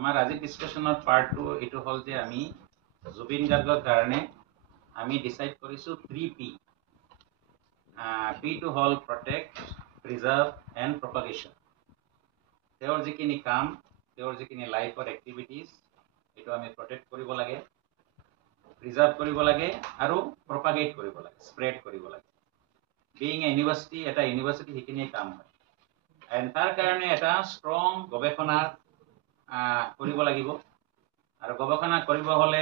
আমাৰ আজি ডিসকাশনৰ পাৰ্ট 2 এটো হল যে আমি জুবিন গাৰ্গৰ কাৰণে আমি ডিসাইড কৰিছো 3P P to hall protect, preserve and propagation. তেওঁৰ যিখিনি কাম, তেওঁৰ যিখিনি লাইফৰ এক্টিভিটিজ এটো আমি প্ৰটেক্ট কৰিব লাগে, প্ৰিজাৰ্ভ কৰিব লাগে আৰু প্ৰপাগেট কৰিব লাগে, স্প্ৰেড কৰিব লাগে। Being a university, এটা ইউনিভাৰ্সিটি সেইখিনি কাম হয়। And তাৰ কাৰণে এটা ষ্ট্ৰং গৱেষণা কৰিব লাগিব আৰু গৱেষণা কৰিব হলে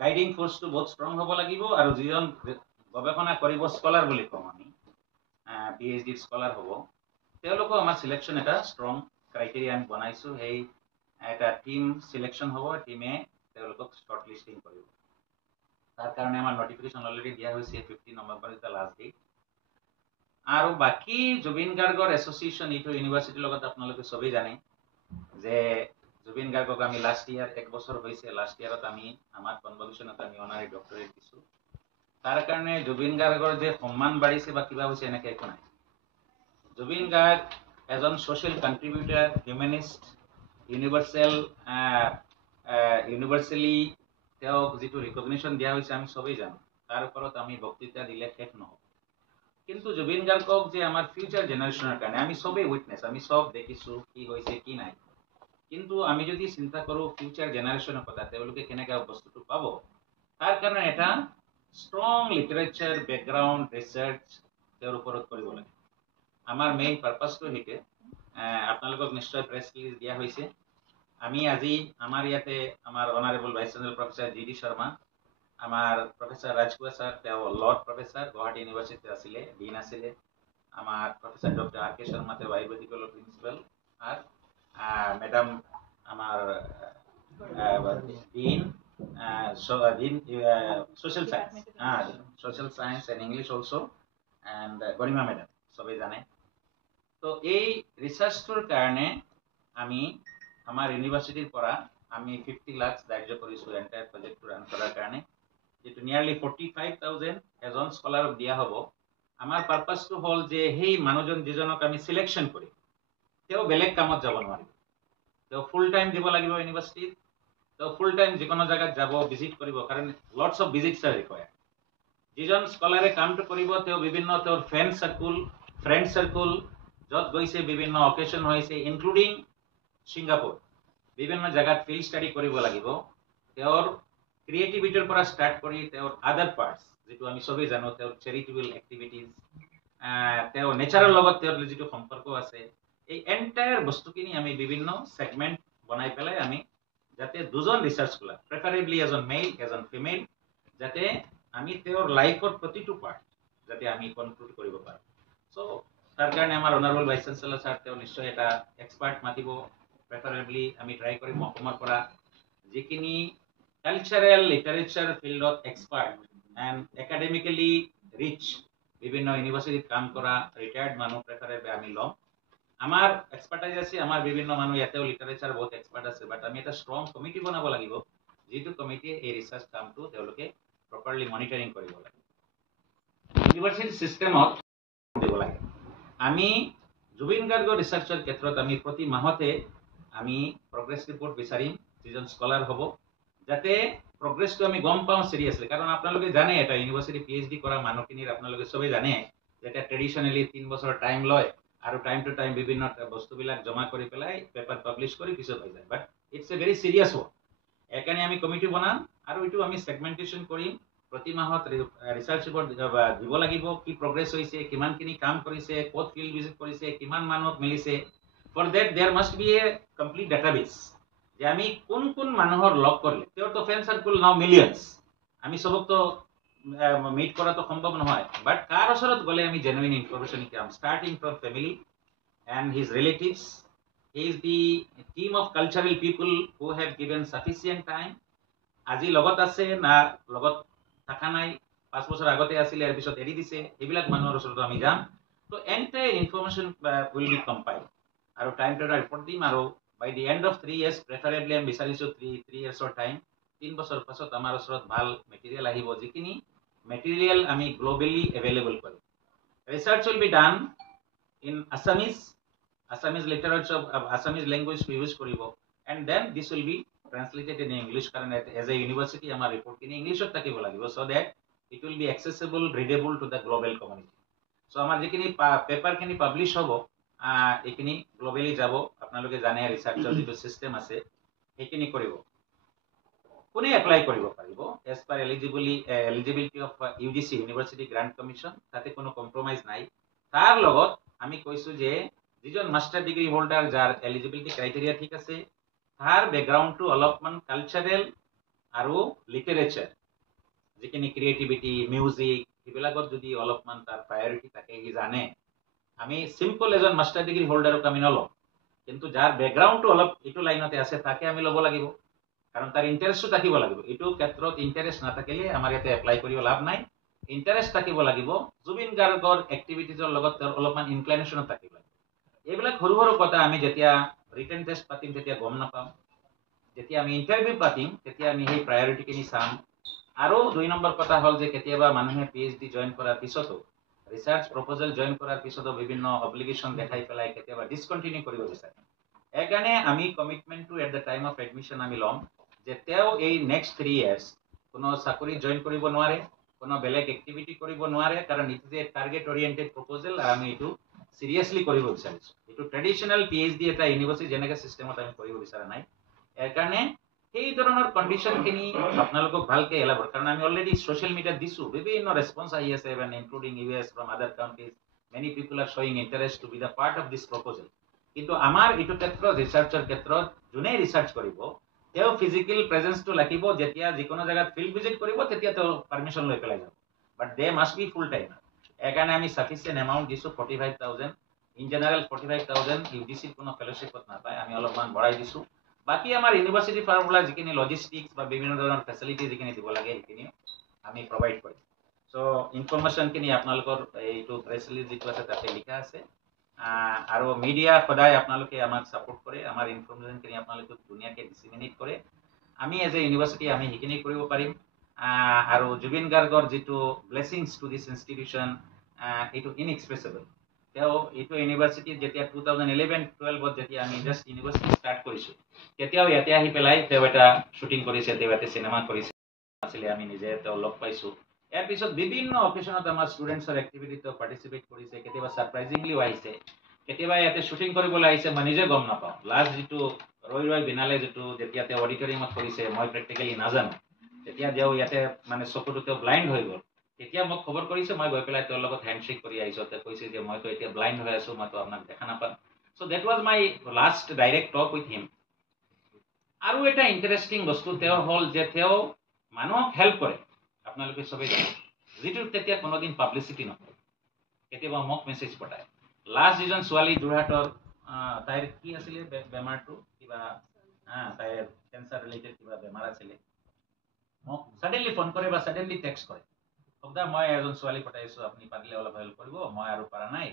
গাইডিং ফোৰ্সটো বহুত ষ্ট্ৰং হ'ব লাগিব আৰু যিজন গৱেষণা কৰিব স্কলাৰ বুলি কওঁ আমি PhD স্কলাৰ হ'ব তেওঁলোকো আমাৰ সিলেকশন এটা ষ্ট্ৰং ক্ৰাইটেৰিয়া আমি বনাইছো সেই এটা টিম সিলেকশন হ'ব টিমে তেওঁলোকক শৰ্ট লিস্টিং কৰিব তাৰ কাৰণে আমাৰ নোটিফিকেশন অলৰেডি দিয়া হৈছে 15 November is the last date আৰু বাকি জুবিন গাৰ্গৰ এছ'চিয়েশ্যন ইটো ইউনিভাৰ্সিটিৰ লগত আপোনালোকে সবেই জানে যে জুবিন গাৰ্গক আমি লাষ্ট ইয়াৰ এক বছৰ হৈছে লাষ্ট ইয়াৰত আমি আমাৰ কনভলিউশনত আমি অনাৰী ডক্টৰেট দিছো তাৰ কাৰণে জুবিন গাৰ্গৰ যে সম্মান বাঢ়িছে বা কিবা হৈছে এনেকৈ একো নাই জুবিন গাৰ্গ এজন সোশ্যাল কন্ট্ৰিবিউটৰ হিউম্যানিস্ট ইউনিভাৰ্সালি তেওঁক যিটো ৰিকগনিশ্যন দিয়া হৈছে আমি সবেই জানো তাৰ ওপৰত আমি বক্তৃতা দিলে শেষ নহব কিন্তু জুবিন গাৰ্গক যে আমাৰ ফিউচাৰ জেনাৰেশনেৰ কাৰণে আমি সবেই উইটনেস আমি সব দেখিছো কি হৈছে কি নাই কিন্তু আমি যদি চিন্তা কৰো ফিউচাৰ জেনাৰেশনেৰ কথা তেওঁলোকে কেনেকৈ বস্তুটো পাব তাৰ কাৰণে এটা ষ্ট্ৰং লিটাৰেচাৰ ব্যাকগ্ৰাউন্ড ৰিসাৰ্চ তেওঁৰ ওপৰত কৰিব লাগে আমাৰ মেইন পাৰপাসটো হেকে আপোনালোকক নিশ্চয় প্ৰেছ ৰিলিজ দিয়া হৈছে আমি আজি আমাৰ ইয়াতে আমাৰ honourable vice chancellor professor GD Sharma আমাৰ প্ৰফেসৰ ৰাজকুমাৰ স্যাৰ তেওঁ লৰ্ড প্ৰফেসৰ গুৱাহাটী ইউনিভার্সিটি আছিলে ডিন আছিলে আমার প্রফেসর ডক্টর RK শর্মা তেওঁ আয়ুর্বেদিকল প্রিন্সিপাল আর ম্যাডাম আমার dean social science and English also and Garima madam সবাই জানে তো এই ৰিসাৰ্চটোৰ কাৰণে আমি আমাৰ ইউনিভাৰ্সিটিৰ পৰা আমি 50 লাখ ধাৰ্য কৰিছো এন্টায়াৰ প্ৰজেক্টটো ৰান কৰাৰ কাৰণে যেটো নিয়াৰলি 45,000 এজন স্কলাৰক দিয়া হ'ব আমাৰ পাৰপাসটো হল যে সেই মানুহজন যিজনক আমি সিলেকশন কৰি তেওঁ বেলেগ কামত যাব নোৱাৰিব তেওঁ ফুল টাইম দিব লাগিব ইউনিভাৰ্সিটিত তেওঁ ফুল টাইম যিকোনো জায়গাত যাব ভিজিট কৰিব কাৰণ লটস অফ ভিজিটস আৰ ৰিকয়াৰ্ড যিজন স্কলাৰে কামটো কৰিব তেওঁ বিভিন্ন তেওঁৰ ফ্ৰেন্ড সাৰ্কেল যত গৈছে বিভিন্ন অকেশন হৈছে ইনক্লুডিং সিঙ্গাপুৰ বিভিন্ন জায়গাত ফিল্ড স্টাডি কৰিব লাগিব তেওঁৰ ক্ৰিয়েটিভিটিৰ পৰা স্টাৰ্ট কৰি তেওঁৰ আদাৰ পাৰ্টস যেটো আমি সবেই জানো তেওঁৰ চেৰিটেবল এক্টিভিটিজ তেওঁৰ নেচাৰৰ লগত তেওঁৰ যিটো সম্পৰ্ক আছে এই এন্টায়াৰ বস্তুখিনি আমি বিভিন্ন সেগমেন্ট বনাই পেলাই আমি যাতে দুজন ৰিসাৰ্চ স্কলাৰ প্ৰেফাৰেবলি এজন মেল এজন ফিমেল যাতে আমি তেওঁৰ লাইফৰ প্ৰতিটো পাৰ্ট যাতে আমি কনক্লুড কৰিব পাৰো সো তাৰ কাৰণে আমাৰ অনাৰেবল ভাইস চেন্সেলৰ স্যাৰ তেওঁ নিশ্চয় এটা এক্সপাৰ্ট মাতিব প্ৰেফাৰেবলি আমি ট্ৰাই কৰিম অসমৰ পৰা যিখিনি কালচাৰাল লিটাৰেচাৰ ফিল্ডত এক্সপাৰ্ট এন্ড একাডেমিক্যালি ৰিচ বিভিন্ন ইউনিভাৰ্সিটিত কাম কৰা রিটায়ার্ড মানুহ প্রেফারেবলি আমি লম আমার এক্সপার্টাইজ আছে আমার বিভিন্ন মানুহ ইয়াতেও লিটারেচার বহুত এক্সপার্ট আছে বাট আমি এটা ষ্ট্ৰং কমিটি বনাব লাগিব যেটো কমিটিয়ে এই ৰিসাৰ্চ কামটো তেওঁলোকে প্ৰপাৰলি মনিটৰিং কৰিব লাগে ইউনিভাৰ্সিটি সিস্টেমত দিব লাগে আমি জুবিন গাৰ্গৰ ৰিসাৰ্চৰ ক্ষেত্ৰত আমি প্ৰতি মাহতে আমি প্ৰগ্ৰেস ৰিপোৰ্ট বিচাৰিম যিজন স্কলাৰ হ'ব যাতে প্ৰগ্ৰেসটো আমি গম পাওঁ সিৰিয়াসলি কাৰণ আপোনালোকে জানে এটা ইউনিভাৰ্সিটি PhD কৰা মানুহখিনিৰ আপোনালোকে সবেই জানে যেটা ট্ৰেডিশনালি 3 বছৰ টাইম লয় আৰু টাইম টু টাইম বিভিন্ন বস্তুবিলাক জমা কৰি পেলাই পেপাৰ পাবলিশ কৰি পিছত হৈ যায় বাট it's a very serious work এখানে আমি কমিটি বনাম আৰু এটো আমি সেগমেন্টেশন কৰিম প্ৰতি মাহত ৰিসাৰ্চ ৰিপোৰ্ট দিব লাগিব কি প্ৰগ্ৰেস হৈছে কিমানখিনি কাম কৰিছে ক'ত ফিল্ড ভিজিট কৰিছে কিমান মানুহক মিলিছে for that there must be a complete database যে আমি কোন কোন মানুহৰ লগ কৰিলে তেওঁৰ তো ফ্ৰেন্ড সাৰ্কেল নাও মিলিয়নস আমি সবক তো মিট কৰা তো সম্ভৱ নহয় বাট কাৰ ওচৰত গলে আমি জেনুইন ইনফরমেশন পাম starting from family and his relatives he is the team of cultural people who have given sufficient time আজি লগত আছে না লগত থাকা নাই 5 বছৰ আগতে আছিল এৰ পিছত এৰি দিছে এইবিলাক মানুহৰ ওচৰত আমি যাম তো entire information will be compiled আৰু টাইম টু ৰিপোৰ্ট দিম আৰু by the end of 3 years preferably আমি বিচাৰিছো 3 years of time 3 বছৰ পাছত আমাৰ ওচৰত ভাল মেটেৰিয়েল আহিব যিখিনি মেটেৰিয়েল আমি গ্লোবালি अवेलेबल কৰিম research will be done in Assamese literature of Assamese language use করিব and then this will be translated in English কারণ as a university আমার রিপোর্ট কিনে ইংলিশত থাকিব লাগিব so that it will be accessible readable to the global community so আমাৰ যিখিনি paper খিনি publish হ'ব এইখিনি গ্লোবেলি যাব আপোনালোকে জানে ৰিসাৰ্চৰ যিটো সিস্টেম আছে সেইখিনি কৰিব কোনে এপ্লাই কৰিব পাৰিব as per eligibility of UGC university grant commission তাতে কোনো কম্প্ৰমাইজ নাই তাৰ লগত আমি কৈছো যে যিজন মাস্টাৰ ডিগ্ৰী হোল্ডাৰ যাৰ এলিজিবিলিটি ক্ৰাইটেৰিয়া ঠিক আছে তাৰ বেকগ্ৰাউণ্ডটো অলপমান কালচাৰেল আৰু লিটাৰেচাৰ যিখিনি ক্ৰিয়েটিভিটি মিউজিক এইবিলাকত যদি অলপমান তাৰ প্ৰায়ৰিটি থাকে সি জানে আমি সিম্পল এজন মাস্টাৰ ডিগ্ৰী হোল্ডাৰক আমি নলওঁ কিন্তু যাৰ বেকগ্ৰাউণ্ডটো অলপ এইটো লাইনতে আছে তাকে আমি ল'ব লাগিব কাৰণ তাৰ ইণ্টাৰেষ্টটো থাকিব লাগিব এইটো ক্ষেত্ৰত ইণ্টাৰেষ্ট নাথাকিলে আমাৰ ইয়াতে এপ্লাই কৰিব লাভ নাই ইণ্টাৰেষ্ট থাকিব লাগিব জুবিন গাৰ্গৰ এক্টিভিটিজৰ লগত তেওঁৰ অলপমান ইনক্লাইনেশ্যনো থাকিব লাগিব এইবিলাক সৰু সৰু কথা আমি যেতিয়া ৰিটেন টেষ্ট পাতিম তেতিয়া গম নাপাম যেতিয়া আমি ইণ্টাৰভিউ পাতিম তেতিয়া আমি সেই প্ৰায়ৰিটিখিনি চাম আৰু 2 নম্বৰ কথা হ'ল যে কেতিয়াবা মানুহে PhD জইন কৰাৰ পিছতো ৰিসাৰ্চ প্ৰপ'জেল জইন কৰাৰ পিছতো বিভিন্ন অব্লিগেশ্যন দেখাই পেলাই কেতিয়াবা ডিসকণ্টিনিউ কৰিব বিচাৰে এইকাৰণে আমি কমিটমেণ্টটো at the time of admission আমি ল'ম যে তেওঁ এই নেক্সট 3 ইয়াৰ্ছ কোনো চাকৰি জইন কৰিব নোৱাৰে কোনো বেলেগ এক্টিভিটি কৰিব নোৱাৰে কাৰণ it is a target oriented proposal আৰু আমি এইটো সিৰিয়াসলি কৰিব বিচাৰিছো এইটো ট্ৰেডিশনাল PhD এটা ইউনিভাৰ্চিটি যেনেকৈ সিস্টেমত আমি কৰিব বিচৰা নাই এর কারণে এই ধরনের কন্ডিশন খিনি আপনালোকক ভালকে এলাবর কারণ আমি অলরেডি সোশ্যাল মিডিয়া দিছো বিভিন্ন রেসপন্স আই আছে এবং including US from other countries many people are showing interest to be the part of this proposal কিন্তু আমার এইটো ক্ষেত্র ৰিসাৰ্চৰ ক্ষেত্ৰত যোনে ৰিসাৰ্চ কৰিব তেওঁ ফিজিক্যাল প্ৰেজেন্সটো লাগিব যেতিয়া যিকোনো জায়গাত ফিল্ড ভিজিট কৰিব তেতিয়া তেওঁ পারমিশন লৈ পেলাই যাব but they must be full time এর কারণে আমি সাফিসিয়েন্ট অ্যামাউন্ট দিছো 45000 ইন জেনারেল 45000 UGC কোনো ফেলোশিপত না পায় আমি অলপমান বঢ়াই দিছো বাকি আমাৰ ইউনিভাৰ্চিটি ফাৰ্মুলা যিখিনি লজিষ্টিক্স বা বিভিন্ন ধৰণৰ ফেচিলিটি যিখিনি দিব লাগে সেইখিনি আমি প্ৰভাইড কৰিম সো ইনফৰমেশ্যনখিনি আপোনালোকৰ এইটো প্ৰেছ ৰিলিজ যিটো আছে তাতে লিখা আছে আৰু মিডিয়া সদায় আপোনালোকে আমাক ছাপোৰ্ট কৰে আমাৰ ইনফৰমেশ্যনখিনি আপোনালোকে ধুনীয়াকৈ ডিচিমিনেট কৰে আমি এজ এ ইউনিভাৰ্চিটি আমি সেইখিনি কৰিব পাৰিম আৰু জুবিন গাৰ্গৰ যিটো ব্লেছিংছ টু দিছ ইনষ্টিটিউশ্যন এইটো ইনএক্সপ্ৰেছেবল তেওঁ এইটো ইউনিভাৰ্চিটিত যেতিয়া 2011-12 যেতিয়া আমি জাষ্ট ইউনিভাৰ্চিটি ষ্টাৰ্ট কৰিছোঁ তেতিয়াও ইয়াতে আহি পেলাই তেওঁ এটা শ্বুটিং কৰিছে তেওঁ ইয়াতে চিনেমা কৰিছে আছিলে আমি নিজে তেওঁ লগ পাইছোঁ ইয়াৰ পিছত বিভিন্ন অকেশ্যনত আমাৰ ষ্টুডেণ্টছৰ এক্টিভিটিত পাৰ্টিচিপেট কৰিছে কেতিয়াবা ছাৰপ্ৰাইজিংলিও আহিছে কেতিয়াবা ইয়াতে শ্বুটিং কৰিবলৈ আহিছে মই নিজে গম নাপাওঁ লাষ্ট যিটো ৰৈ বিনালে যিটো যেতিয়া তেওঁ অডিটৰিয়ামত কৰিছে মই প্ৰেক্টিকেলি নাজানো তেতিয়া তেওঁ ইয়াতে মানে চকুটো তেওঁ ব্লাইণ্ড হৈ গ'ল তেতিয়া মোক খবৰ কৰিছে মই গৈ পেলাই তেওঁৰ লগত হেণ্ডশ্বেক কৰি আহিছোঁ তেওঁ কৈছে যে মইতো এতিয়া ব্লাইণ্ড হৈ আছোঁ মইতো আপোনাক দেখা নাপাম so' that was my last direct talk with him আৰু এটা ইণ্টাৰেষ্টিং বস্তু তেওঁ হ'ল যে তেওঁ মানুহক হেল্প কৰে আপোনালোকে চবেই জানে যিটো তেতিয়া কোনোদিন পাব্লিচিটি নকৰে কেতিয়াবা মোক মেছেজ পঠায় লাষ্ট যিজন ছোৱালী যোৰহাটৰ তাইৰ কি আছিলে বেমাৰটো কিবা তাইৰ কেঞ্চাৰ ৰিলেটেড কিবা বেমাৰ আছিলে মোক ছাডেনলি ফোন কৰে বা ছাডেনলি টেক্সট কৰে সদা মই এজন ছোৱালী পঠাইছোঁ আপুনি পাৰিলে অলপ হেল্প কৰিব মই আৰু পৰা নাই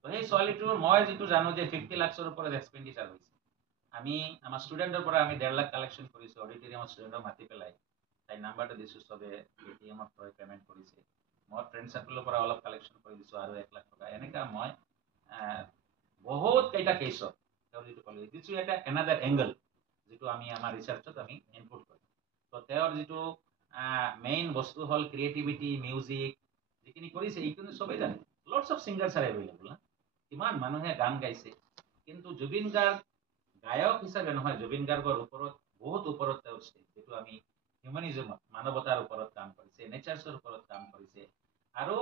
তো সেই ছোৱালীটোৰ মই যিটো জানো যে 50 লাখৰ ওপৰত এক্সপেণ্ডিচাৰ হৈছে আমি আমাৰ ষ্টুডেণ্টৰ পৰা আমি 1.5 লাখ কালেকশ্যন কৰিছোঁ অডিটৰিয়ামত ষ্টুডেণ্টক মাতি পেলাই তাই নাম্বাৰটো দিছোঁ চবে ATM-ত থৈ পে'মেণ্ট কৰিছে মই ফ্ৰেণ্ড চাৰ্কলৰ পৰা অলপ কালেকশ্যন কৰি দিছোঁ আৰু 1 লাখ টকা এনেকুৱা মই বহুত কেইটা কেছত তেওঁ যিটো ক'লে দিছোঁ এটা এনাডাৰ এংগল যিটো আমি আমাৰ ৰিচাৰ্চত আমি ইনপুট কৰিম তো তেওঁৰ যিটো মেইন বস্তু হ'ল ক্ৰিয়েটিভিটি মিউজিক যিখিনি কৰিছে এইখিনি চবেই জানে lots of singers R available না কিমান মানুহে গান গাইছে কিন্তু জুবিন গাৰ্গ গায়ক হিচাপে নহয় জুবিন গাৰ্গৰ ওপৰত বহুত ওপৰত তেওঁ যিটো আমি হিউমেনিজমত মানৱতাৰ ওপৰত কাম কৰিছে নেচাৰ্ছৰ ওপৰত কাম কৰিছে আৰু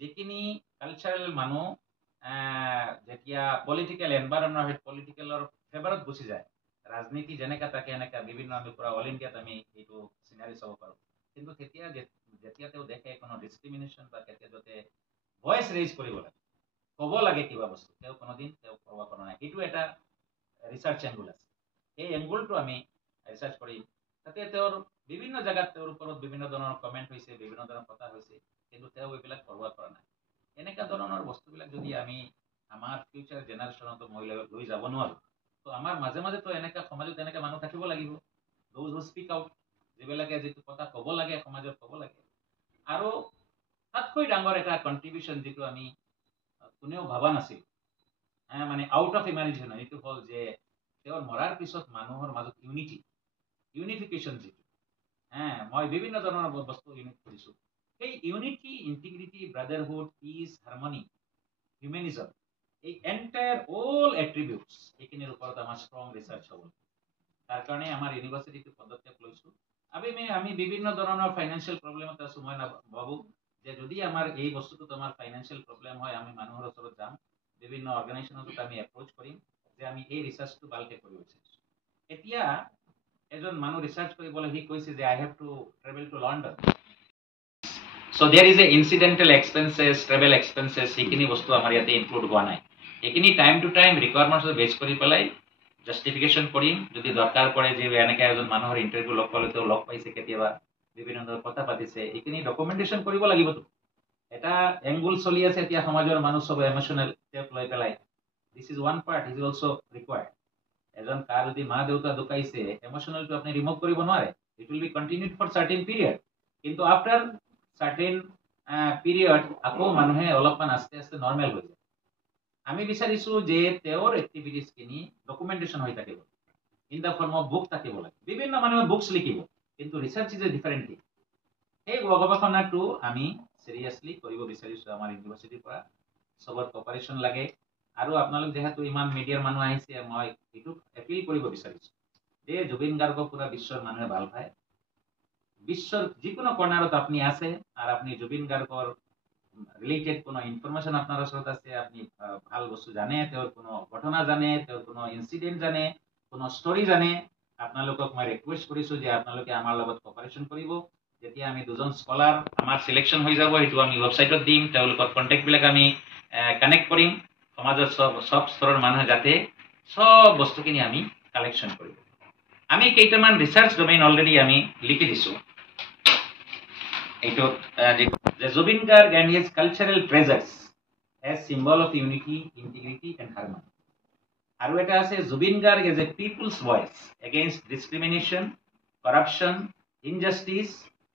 যিখিনি কালচাৰেল মানুহ যেতিয়া পলিটিকেল এনভাইৰনমেণ্ট পলিটিকেলৰ ফেভাৰত গুচি যায় ৰাজনীতি যেনেকা থাকে এনেকা বিভিন্ন আমি পুৰা অল ইণ্ডিয়াত আমি এইটো চিনাৰী চাব পাৰোঁ কিন্তু তেতিয়া যেতিয়া তেওঁ দেখে কোনো ডিছক্ৰিমিনেশ্যন বা কেতিয়া যাতে ভইচ ৰেইজ কৰিব লাগে ক'ব লাগে কিবা বস্তু তেওঁ কোনোদিন তেওঁ ক'ব পৰা নাই এইটো এটা ৰিচাৰ্চ এংগুল আছে সেই এংগুলটো আমি ৰিচাৰ্চ কৰিম তাতে তেওঁৰ বিভিন্ন জেগাত তেওঁৰ ওপৰত বিভিন্ন ধৰণৰ কমেণ্ট হৈছে বিভিন্ন ধৰণৰ কথা হৈছে কিন্তু তেওঁ এইবিলাক কৰব পৰা নাই এনেকুৱা ধৰণৰ বস্তুবিলাক যদি আমি আমাৰ ফিউচাৰ জেনেৰেশ্যনতো মই লৈ যাব নোৱাৰোঁ তো আমাৰ মাজে মাজেতো এনেকুৱা সমাজত এনেকুৱা মানুহ থাকিব লাগিব দ'জ হু স্পীক আউট যিবিলাকে যিটো কথা ক'ব লাগে সমাজত ক'ব লাগে আৰু তাতকৈ ডাঙৰ এটা কণ্ট্ৰিবিউশ্যন যিটো আমি কোনেও ভবা নাছিল মানে আউট অফ ইমাজিনেশ্যন এইটো হ'ল যে তেওঁৰ মৰাৰ পিছত মানুহৰ মাজত ইউনিফিকেশ্যন যিটো মই বিভিন্ন ধৰণৰ বস্তু ইউনিট কৰিছোঁ, সেই unity, integrity, brotherhood, peace, harmony, humanism, এই এণ্টায়াৰ অল এট্ৰিবিউটছ এইখিনিৰ ওপৰত আমাৰ ষ্ট্ৰং ৰিচাৰ্চ হ'ব। তাৰ কাৰণে আমাৰ ইউনিভাৰ্চিটিটো পদক্ষেপ লৈছোঁ। আমি বিভিন্ন ধৰণৰ ফাইনেন্সিয়েল প্ৰব্লেমত আছোঁ। মই ভাবোঁ যে যদি আমাৰ এই বস্তুটোত আমাৰ ফাইনেন্সিয়েল প্ৰব্লেম হয়, আমি মানুহৰ ওচৰত যাম, বিভিন্ন অৰ্গেনাইজেশ্যনটোত আমি এপ্ৰ'চ কৰিম যে আমি এই ৰিচাৰ্চটো ভালকৈ কৰিব বিচাৰিছোঁ। এতিয়া এজন মানুহ ৰিচাৰ্চ কৰিবলৈ সি কৈছে যে I have to travel to London, so' there is a incidental expenses, travel expenses, সেইখিনি বস্তু আমাৰ ইয়াতে ইনক্লুড হোৱা নাই। এইখিনি টাইম টু টাইম ৰিকুৱাৰমেণ্টছ বেছ কৰি পেলাই জাষ্টিফিকেশ্যন কৰিম। যদি দৰকাৰ পৰে যে এনেকৈ এজন মানুহৰ ইণ্টাৰভিউ লগ পালে তেওঁ লগ পাইছে, কেতিয়াবা বিভিন্ন ধৰণৰ কথা পাতিছে, এইখিনি ডকুমেণ্টেশ্যন কৰিব লাগিবতো। এটা এংগুল চলি আছে এতিয়া সমাজৰ মানুহ চব ইম'চনেল তেওঁক লৈ পেলাই। This is one part, is also' required. এজন কাৰ যদি মা দেউতা ঢুকাইছে, ইম'চনেলটো আপুনি ৰিমুভ কৰিব নোৱাৰে, it will be continued for certain period. কিন্তু আফটাৰ চাৰ্টেন পিৰিয়ড আকৌ মানুহে অলপমান আস্তে আস্তে নৰ্মেল হৈ যায়। আমি বিচাৰিছোঁ যে তেওঁৰ এক্টিভিটিজখিনি ডকুমেণ্টেশ্যন হৈ থাকিব, in the form of book থাকিব লাগে। বিভিন্ন মানুহে বুকছ লিখিব, কিন্তু research is a different thing. সেই গৱেষণাটো আমি চিৰিয়াছলি কৰিব বিচাৰিছোঁ আমাৰ ইউনিভাৰ্চিটিৰ পৰা। চবত কপাৰেশ্যন লাগে। আৰু আপোনালোক যিহেতু ইমান মিডিয়াৰ মানুহ আহিছে, মই এইটো এপিল কৰিব বিচাৰিছোঁ যে জুবিন গাৰ্গক পুৰা বিশ্বৰ মানুহে ভাল পায়। বিশ্বৰ যিকোনো কৰ্নাৰত আপুনি আছে আৰু আপুনি জুবিন গাৰ্গৰ ৰিলেটেড কোনো ইনফৰমেশ্যন আপোনাৰ ওচৰত আছে, আপুনি ভাল বস্তু জানে, তেওঁৰ কোনো ঘটনা জানে, তেওঁৰ কোনো ইনচিডেণ্ট জানে, কোনো ষ্টৰি জানে, আপোনালোকক মই ৰিকুৱেষ্ট কৰিছোঁ যে আপোনালোকে আমাৰ লগত কপাৰেশ্যন কৰিব। যেতিয়া আমি দুজন স্কলাৰ আমাৰ চিলেকশ্যন হৈ যাব, সেইটো আমি ৱেবছাইটত দিম, তেওঁলোকৰ কণ্টেক্টবিলাক আমি কানেক্ট কৰিম। সমাজৰ চব স্তৰৰ মানুহে যাতে চব বস্তুখিনি আমি কালেকশ্যন কৰিব। আমি কেইটামান ৰিচাৰ্চ ডমেইন অলৰেডি আমি লিখি দিছোঁ। এইটোত যে Zubin Garg and his cultural treasures as symbol of unity, integrity and harmony. আৰু এটা আছে Zubin Garg as a people's voice against discrimination, corruption, injustice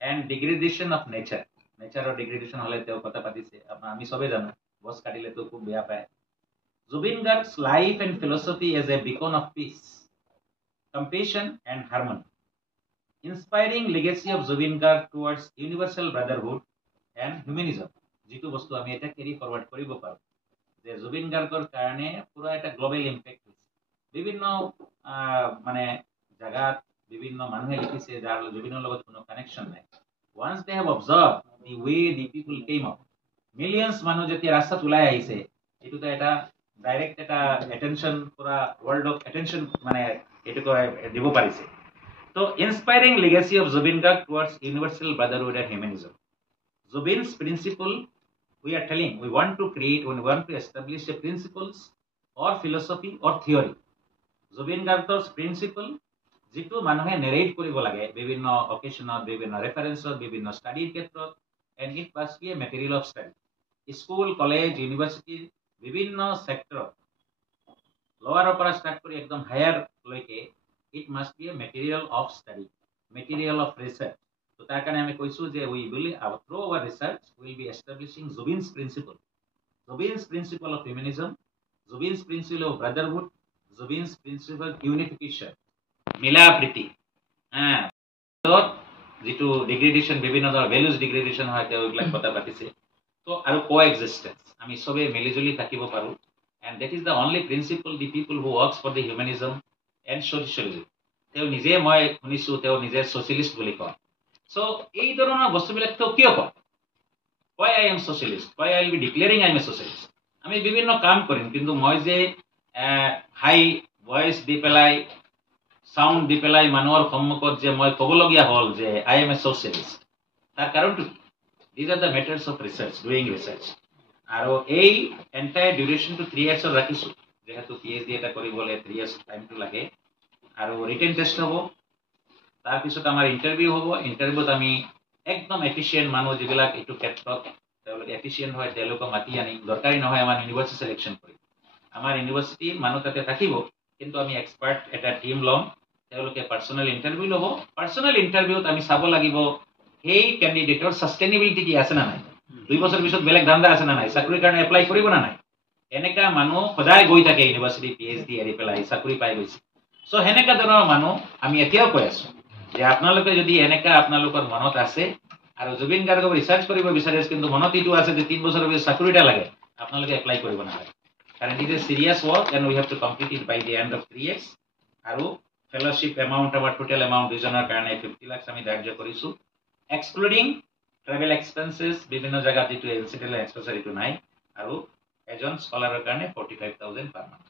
and degradation of nature. নেচাৰৰ ডিগ্ৰেডেশ্যন হ'লে তেওঁ কথা পাতিছে, আমি চবেই জানো, গছ কাটিলেতো খুব বেয়া পায়। Zubin Garg's life and philosophy as a beacon of peace, compassion and harmony. Inspiring legacy of Zubin Garg towards universal brotherhood and humanism. যিটো বস্তু আমি এটা কেৰি ফৰৱাৰ্ড কৰিব পাৰোঁ যে জুবিন গাৰ্গৰ কাৰণে পুৰা এটা গ্ল'বেল ইম্পেক্ট হৈছে। বিভিন্ন মানে জেগাত বিভিন্ন মানুহে লিখিছে যাৰ জুবিনৰ লগত কোনো কানেকশ্যন নাই। Once they have observed the way the people came up, millions মানুহ যেতিয়া ৰাস্তাত ওলাই আহিছে, এইটোতো এটা ডাইৰেক্ট এটা এটেনশ্যন, পুৰা ৱৰ্ল্ডক এটেনশ্যন মানে এইটো দিব পাৰিছে। তো inspiring legacy of Zubin Garg towards universal brotherhood and humanism. Zubin's principle, we are telling, we want to establish a principles or philosophy or theory. Zubin Garg's principle, যিটো মানুহে নেৰেট কৰিব লাগে বিভিন্ন অকেশ্যনত, বিভিন্ন ৰেফাৰেঞ্চত, বিভিন্ন ষ্টাডিৰ ক্ষেত্ৰত, and it must be a material of study. School, college, ইউনিভাৰ্চিটিৰ বিভিন্ন ছেক্টৰত, লোৱাৰৰ পৰা ষ্টাৰ্ট কৰি একদম হায়াৰলৈকে, it must be a material of study, material of research. তো তাৰ কাৰণে আমি কৈছোঁ যে we will through our research will be establishing Zubin's principle of humanism, Zubin's principle of brotherhood, Zubin's principle unification, মিলা প্ৰীতি, যিটো ডিগ্ৰেডেশ্যন, বিভিন্ন ধৰণৰ ভেলুজ ডিগ্ৰেডেশ্যন হয়, তেওঁ এইবিলাক কথা পাতিছে। তো আৰু কো এক্সিষ্টেঞ্চ, আমি চবেই মিলিজুলি থাকিব পাৰোঁ। And that is the only principle the people who works for the humanism and socialism. তেওঁ নিজে, মই শুনিছোঁ তেওঁ নিজে ছ'চিয়েলিষ্ট বুলি কয়। চ' এই ধৰণৰ বস্তুবিলাক তেওঁ কিয় কয়? Why I am socialist? Why I will be declaring I am a socialist? আমি বিভিন্ন কাম কৰিম, কিন্তু মই যে হাই ভইচ দি পেলাই, চাউণ্ড দি পেলাই মানুহৰ সন্মুখত যে মই ক'বলগীয়া হ'ল যে আই এম এ ছ'চিয়েলিষ্ট, তাৰ কাৰণটো these are the matters of research, doing research. আৰু এই এণ্টায়াৰ ডিউৰেশ্যনটো 3 yearsৰ ৰাখিছোঁ, যিহেতু PhD এটা কৰিবলৈ 3 years টাইমটো লাগে। আৰু ৰিটেন টেষ্ট হ'ব, তাৰপিছত আমাৰ ইণ্টাৰভিউ হ'ব। ইণ্টাৰভিউত আমি একদম এফিচিয়েণ্ট মানুহ যিবিলাক এইটো ক্ষেত্ৰত তেওঁলোকে এফিচিয়েণ্ট হয়, তেওঁলোকক মাতি আনিম। দৰকাৰী নহয় আমাৰ ইউনিভাৰ্চিটি চিলেকশ্যন কৰিম, আমাৰ ইউনিভাৰ্চিটিৰ মানুহ তাতে থাকিব, কিন্তু আমি এক্সপাৰ্ট এটা টীম ল'ম, তেওঁলোকে পাৰ্চনেল ইণ্টাৰভিউ ল'ব। পাৰ্চনেল ইণ্টাৰভিউত আমি চাব লাগিব সেই কেণ্ডিডেটৰ ছাষ্টেইনেবিলিটি কি আছে নে নাই, 2 বছৰ পিছত বেলেগ ধান্দা আছে নে নাই, চাকৰিৰ কাৰণে এপ্লাই কৰিব নে নাই। এনেকা মানুহ সদায় গৈ থাকে ইউনিভাৰ্চিটি PhD এৰি পেলাই চাকৰি পাই গৈছে, সো হেনেকা ধৰণৰ মানুহ আমি এতিয়াও কৈ আছো যে আপোনালোকে যদি এনেকা আপোনালোকৰ মনত আছে আৰু জুবিন গাৰ্গক ৰিচাৰ্চ কৰিব বিচাৰিছে কিন্তু মনত এইটো আছে যে 3 বছৰৰ পিছত চাকৰি এটা লাগে আপোনালোকে এপ্লাই কৰিব নালাগে কাৰণ it is serious work and we have to complete it by the end of 3 years আৰু ফেলোশ্বিপ এমাউণ্ট আমাৰ টোটেল এমাউণ্ট দুজনৰ কাৰণে 50 লাখ আমি ধাৰ্য কৰিছো এক্সক্লুডিং ট্ৰেভেল এক্সপেন্সেছ বিভিন্ন জায়গাত যিটো ইনচিডেণ্টেল এক্সপেন্সেছ এইটো নাই আৰু এজন স্কলাৰৰ কাৰণে 45,000 পাৰ মান্থ